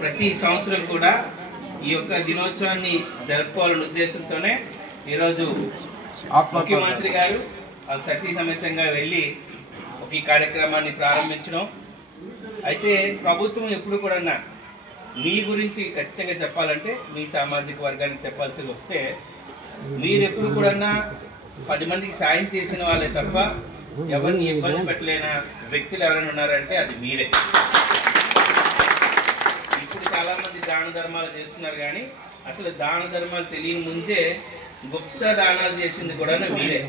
ప్రతి సంవత్సరం కూడా ఈ యొక్క దినోత్సవాన్ని జరుపుకోవాలనే ఉద్దేశంతోనే ఈరోజు ముఖ్యమంత్రి గారు సతీ సమేతంగా వెళ్ళి ఒక ఈ కార్యక్రమాన్ని ప్రారంభించడం. అయితే ప్రభుత్వం ఎప్పుడు కూడా మీ గురించి ఖచ్చితంగా చెప్పాలంటే మీ సామాజిక వర్గానికి చెప్పాల్సి వస్తే మీరు ఎప్పుడు కూడా 10 మందికి సాయం చేసిన వాళ్ళే తప్ప ఎవరిని ఇబ్బంది పెట్టలేని వ్యక్తులు ఎవరైనా ఉన్నారంటే అది మీరే. ఇప్పుడు చాలామంది దాన ధర్మాలు చేస్తున్నారు, కానీ అసలు దాన ధర్మాలు తెలియని ముందే గుప్త దానాలు చేసింది కూడా మీరే.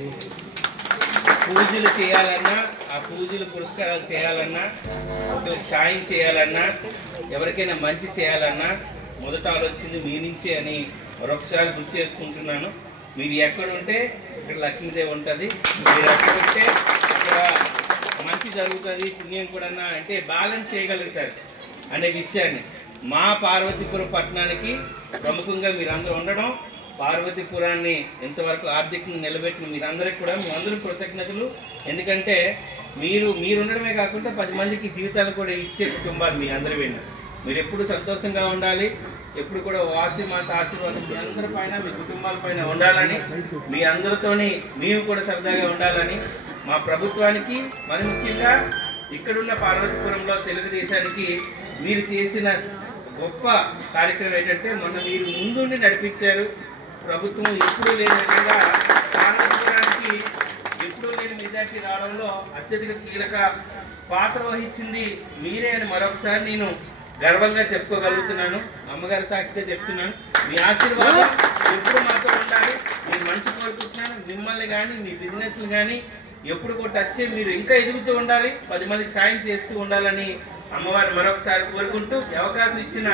పూజలు చేయాలన్నా, ఆ పూజలు పురస్కారాలు చేయాలన్నా, ఒకరికి సాయం చేయాలన్నా, ఎవరికైనా మంచి చేయాలన్నా మొదట ఆలోచింది మీ నుంచే అని మరొకసారి గుర్తు చేసుకుంటున్నాను. మీరు ఎక్కడుంటే ఇక్కడ లక్ష్మీదేవి ఉంటుంది, మీరు ఎక్కడుంటే అక్కడ మంచి జరుగుతుంది, పుణ్యం కూడా అంటే బ్యాలెన్స్ చేయగలుగుతారు అనే విషయాన్ని మా పార్వతీపురం పట్టణానికి ప్రముఖంగా మీరందరూ ఉండడం, పార్వతీపురాన్ని ఎంతవరకు ఆర్థికంగా నిలబెట్టిన మీరందరికీ కూడా మేమందరూ కృతజ్ఞతలు. ఎందుకంటే మీరు ఉండడమే కాకుండా 10 మందికి జీవితాలు కూడా ఇచ్చే కుటుంబాలు మీ అందరి విన్నా. మీరు ఎప్పుడు సంతోషంగా ఉండాలి, ఎప్పుడు కూడా వాసిమాత ఆశీర్వాదం మీ అందరి పైన, మీ కుటుంబాల పైన ఉండాలని, మీ అందరితోని మేము కూడా సరదాగా ఉండాలని మా ప్రభుత్వానికి, మరి ముఖ్యంగా ఇక్కడున్న పార్వతీపురంలో తెలుగుదేశానికి మీరు చేసిన గొప్ప కార్యక్రమం ఏంటంటే మొన్న మీరు ముందుండి నడిపించారు. ప్రభుత్వం ఎప్పుడూ లేని విధంగా పార్వతీపురానికి ఎప్పుడూ లేని మెజార్టీ రావడంలో అత్యధిక కీలక పాత్ర వహించింది మీరే అని మరొకసారి నేను గర్వంగా చెప్పుకోగలుగుతున్నాను. అమ్మగారి సాక్షిగా చెప్తున్నాను. మీ ఆశీర్వాదం ఎప్పుడు మాతో ఉండాలి. నేను మంచి కోరుకుంటున్నాను. మిమ్మల్ని కానీ మీ బిజినెస్లు కానీ ఎప్పుడు కూడా టచ్ చేసి మీరు ఇంకా ఎదుగుతూ ఉండాలి, 10 మందికి సాయం చేస్తూ ఉండాలని అమ్మవారిని మరొకసారి కోరుకుంటూ అవకాశం ఇచ్చిన